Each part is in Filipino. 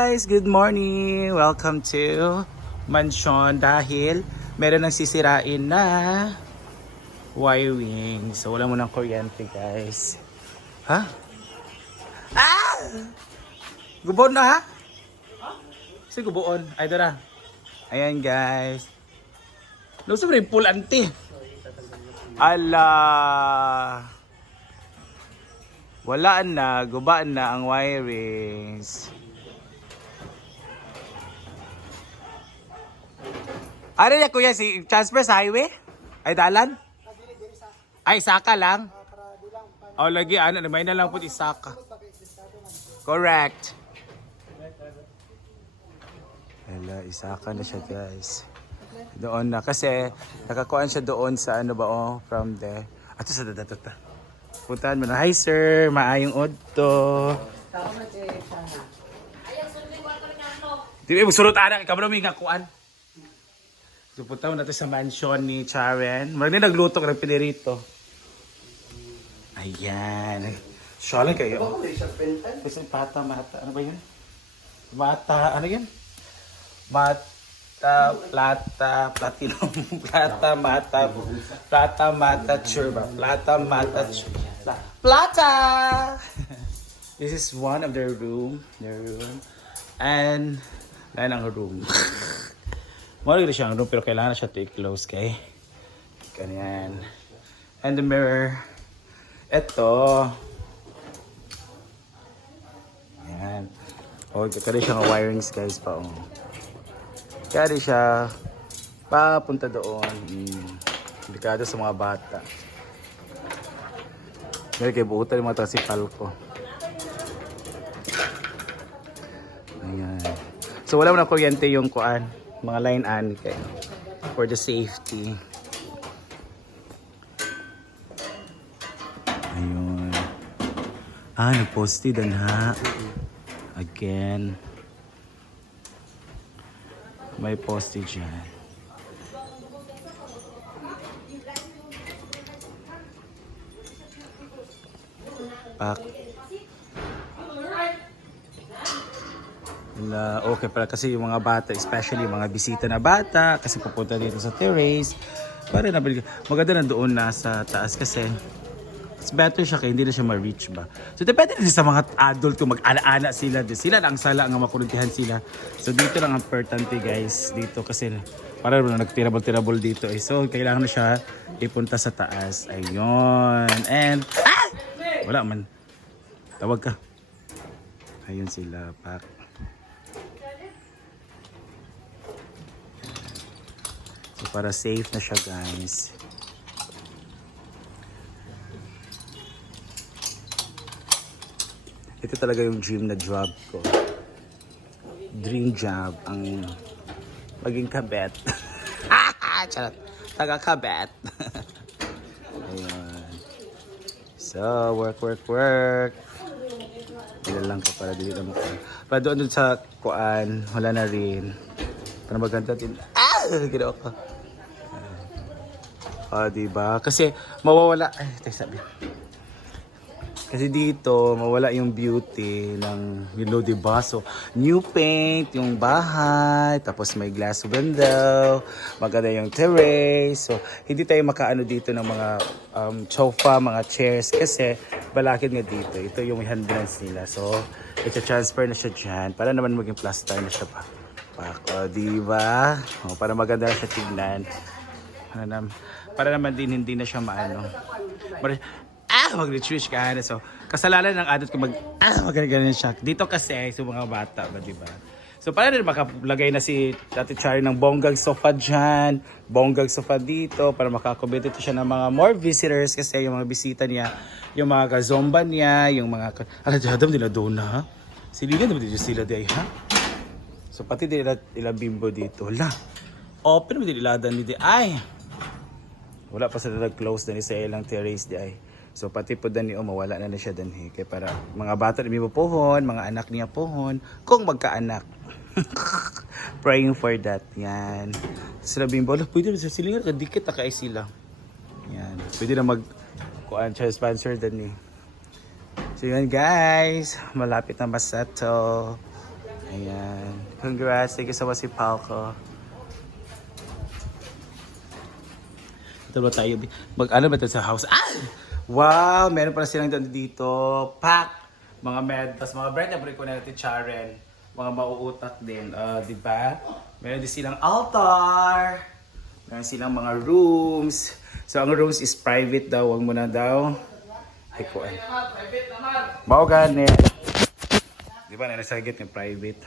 Guys, good morning! Welcome to Mansion dahil meron nang sisirain na wiring. So wala mo ng kuryente guys. Ha? Ah! Gubuon na ha? Kasi gubuon. Ay dara. Ayan guys. Lusa mo rin pulante. Ala. Wala na, gubaan na ang wirings. Ano niya kuya, si transfer sa highway? Ay dalan? Ay, saka lang? O lagi, ano, may na lang po isaka. Correct. Hala, isaka na siya guys. Doon na, kasi nakakuan siya doon sa ano ba oh, from there. Ato sa dadatata. Puntahan mo na. Hi sir, maayong odto. Di ba magsulot anak, ikaw ba namin nga kuan? So punta mo natin sa mansion ni Charen. Marami nagluto ng pinirito. Ayan. Shala kayo. Kasi pata, mata. Ano ba yun? Mata, ano yun? Mata, plata, platinum, plata, mata, plata, mata, churba, plata, mata, churba. Plata! This is one of their room, their room. And, lain ang room. Mawala rin siyang room pero kailangan siya to i-close kay. Ganyan. And the mirror. Ito. Ayan. O, oh, kaya siya nga wirings guys pa. Oh. Kaya siya papunta doon. Mm. Delikado sa mga bata. Meron kay buutan yung mga tasipal ko. Ayan. So wala mo na kuryente yung kuan, mga line an kay for the safety. Ayun. Ah, nag-posted dan ha. Again. May postage yan. Pak. Wala, okay pala kasi yung mga bata, especially yung mga bisita na bata, kasi pupunta dito sa terrace, para na maganda na doon na sa taas kasi it's better siya kaya hindi na siya ma-reach ba. So depende din sa mga adult kung mag-ana-ana sila, din. sila lang sala ang makuruntihan sila. So dito lang ang importante guys, dito kasi para na nagtirable-tirable dito eh. So kailangan na siya ipunta sa taas. Ayun. And, ah! Wala man. Tawag ka. Ayun sila, pak. Para safe na siya guys. Ito talaga yung dream na job ko. Dream job ang maging kabet. Charot. Taga kabet. Ayun. So, work, work, work. Dila lang ko para dili na mo. Para doon dun sa kuan, wala na rin. Para maganda din. Ah! Ginawa ko. Ah, diba? Kasi mawawala. Ay, tayo sabi. Kasi dito, mawala yung beauty ng yun, diba? So, new paint, yung bahay, tapos may glass window, maganda yung terrace. So, hindi tayo makaano dito ng mga um, sofa, mga chairs, kasi balakid nga dito. Ito yung handlines nila. So, ito-transfer na siya dyan para naman maging plaster na siya pa. Pako, diba? O, para maganda siya tignan. Para, nam- para naman din hindi na siya maano. Para, ah, mag-retreat ka na. So, kasalanan ng adult ko mag, ah, maganda siya. Dito kasi, sa mga bata ba, di ba? So, para rin makalagay na si Tati Chari ng bonggang sofa dyan, bonggang sofa dito, para makakommodate siya ng mga more visitors kasi yung mga bisita niya, yung mga kazomba niya, yung mga, ala, jadam nila doon na, ha? Siligan naman dito sila day, ha? So, pati din ila, ila bimbo dito, la, open mo din iladan ni ay, wala pa sa nag-close na ni sa ilang terrace di ay. So pati po dani o mawala na na siya danhi kay para mga bata ni mo pohon, mga anak niya pohon kung magkaanak. Praying for that. Yan. Sila bimbo, "Ala, pwede sa silingan ka dikit ta kay sila. Yan. Pwede na mag kuan siya sponsor dani. So yun guys, malapit na masato. Ayan. Congrats. Thank you so much si Palco. Ito tayo? Mag ano ba ito sa house? Ah! Wow! Meron pala silang dito. Pack! Mga med. Tapos mga bread na bread ko na natin Charen. Mga mauutak din. Ah, di ba? Meron din silang altar. Meron silang mga rooms. So ang rooms is private daw. Huwag mo na daw. Ay ko ay. Mao gani. Di ba nalasagit ng private?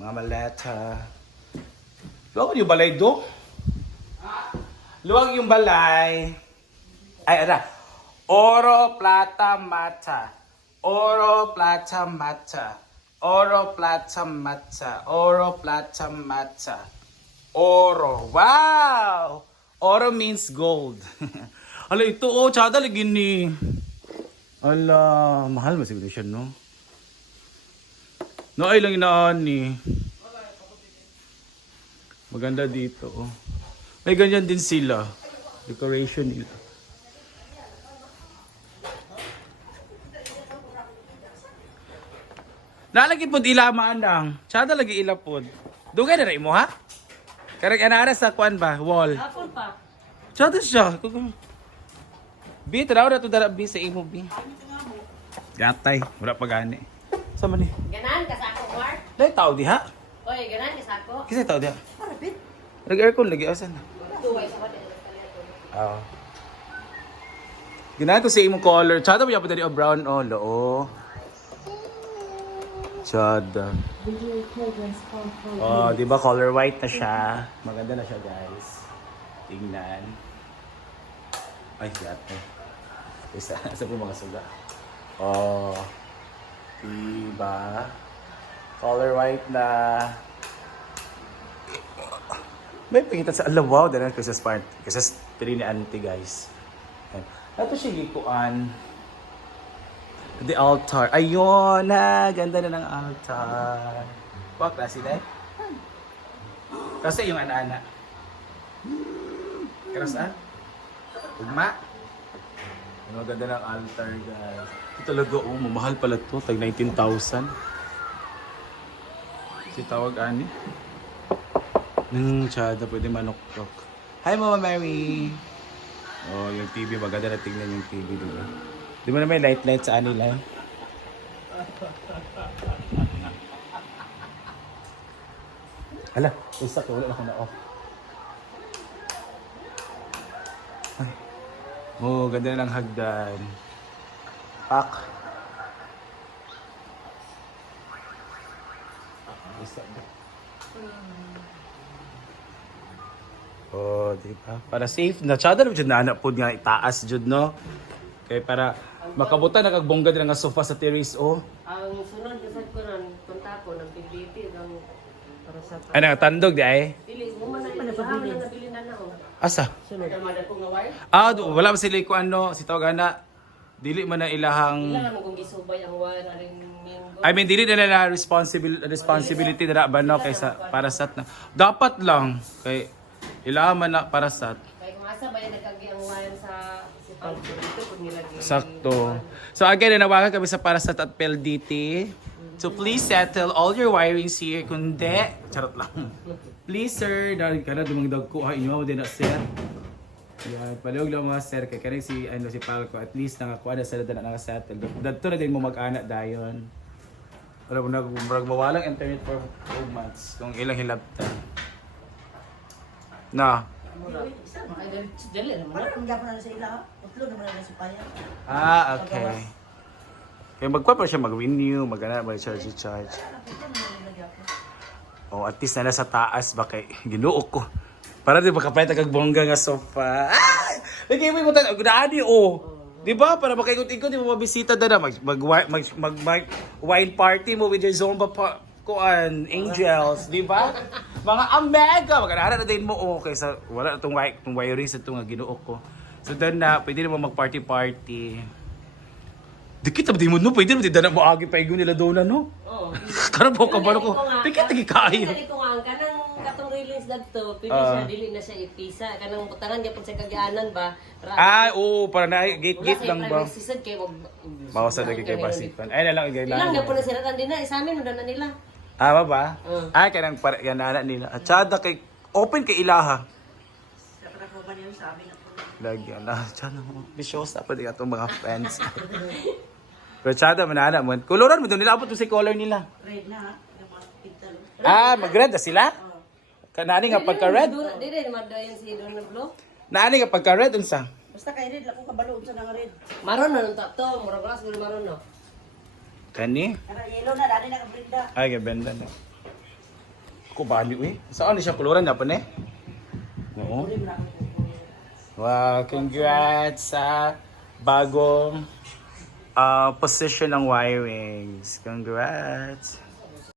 Mga maleta. Luwag yung balay do? Luwag yung balay. Ay, ara. Oro, plata, mata. Oro, plata, mata. Oro, plata, mata. Oro, plata, mata. Oro. Wow! Oro means gold. Ala, ito oh, tsada lagi ni. Ala, mahal mo siguro siya, no? No, ay lang inaan ni. Maganda dito, oh. May ganyan din sila. Decoration nila. Nalagi po ilamaan lang. Tsada lagi ila po. Dugay na rin mo ha? Karag anara sa kwan ba? Wall. Hapon pa. Tsada siya. Bi, tanaw na ito dara bi sa imo bi. Gatay. Wala pa gani. Sama ni. Ganan ka sa ako, Mark. Dahil tao di ha? Oy, ganan ka sa ako. Kasi tao di ha? Parapit. Nag-aircon lagi. Asan na? Sa. Oo. Ginahan ko sa imong color. Tsada mo yung dali o brown o loo. Tsada. Oh, di ba color white na siya? Maganda na siya, guys. Tingnan. Ay, yate. Isa, isa po mga suga. Oh. Diba? Color white na. May pingitan sa alawaw dahil kasi sa smart. Kasi sa auntie guys. Ito siya gikuan. The altar. Ayun na! Ganda na ng altar. Pa, klase na Kasi yung ana-ana. Karas ah? Ugma? Ang maganda ng altar guys. Ito talaga oh, mamahal pala to. Tag 19,000. Si tawag ani. Nang tsada, pwede manok-tok. Hi, Mama Mary! Oh, yung TV, maganda na tingnan yung TV, di ba? Di ba na may light-light sa anila? Hala, isa ko, wala ako na off. Ay. Oh, ganda ng hagdan. Pak. Isa ba? Oh, di ba? Para safe na. Tsada na dyan na anak po nga itaas dyan, no? Kaya para makabutan na kagbongga din nga sofa sa terrace, oh. Ang sunod sa ko nan punta ko ng PBT ng para sa Ano, tandog di ay? Dili mo man na na na na oh. Asa? Sunod. Tamad ko nga wire. Ah, do- wala ba sila ko ano, si Tawagana. Dili man na ilahang... Ilan mo kung gisubay ang wire aring minggo. I mean, dili na na responsibility, responsibility na ba no kaysa para sa na. Dapat lang kay ilahan man na para sa Kay kung asa ba yan nagkagi ang wire sa si Palco dito kung nilagay. Sakto. So again, nanawagan kami sa Parasat at PLDT. So please settle all your wirings here. Kundi, charot lang. Please sir, dahil ka na dumangdag ko, ha, inyo din na sir. Yan, paliwag lang mga sir, kay kanang si, ano, si Palco, at least nakakuha na sila na nakasettle. Dadto na din mo mag-anak dayon. Wala mo nag mawalang internet for 2 months. Kung ilang hilabtan. Na. Kang gapon na sa ila. Naman na sa paya. Ah, okay. Kaya magkuha pa siya mag-renew, mag-ana, mag-charge charge. Oh, at least na nasa taas ba kay ginuok ko. Para di makapayat kag bongga nga sofa. Ay! Lagi mo tan gudani oh. Di ba? Para makaikot-ikot di mo mabisita na mag mag, mag, mag, mag wine party mo with your zomba pa kuan angels, di ba? Mga amega, maganaran na din mo oh kaysa wala na tong wi- tong wiring sa tong nga ginuok ko. So doon na pwede na mo mag party party. Dikit abdi mo no, pwede mo dana mo agi pa nila doon no. Oo. Po ka ba ko? Dikit lagi kayo. Dali ko ang kanang katong release dagto, pili Ah. siya dili na siya ipisa. Kanang butangan gyapon sa kagaanan ba? Ah, oo, para na wala gate-gate sa lang ba? privacy sad kay wag Bawas na kay basipan. Ay, na lang, igay Ilang lang. gyapon na siratan din na sa amin man na nila. Ah, ba ba? Ah. Ay, kanang para yan na nila. At tsada kay open kay ilaha. Sa ko ba niyo sa amin ako. Lagyan na. Tsada mo. Bisyosa pa din itong mga friends. Pero tsada, manana mo. Koloran mo doon nila. Abot mo si color nila. Red na ha. Pintal. Ah, mag-red na sila? Kanani nga pagka-red? Di rin madayon si Don Blue. Naani nga pagka-red unsa? Basta kay red, lang ko kabaloon sa nang red. Maron na nung to, murag ras gul maron no. Kani? Yellow na, dali na kabrinda. Ay, gabenda na. Ako bali eh. Saan ni siya koloran na pa ne? Oo. Wow, congrats sa bagong uh, position ng wirings. Congrats.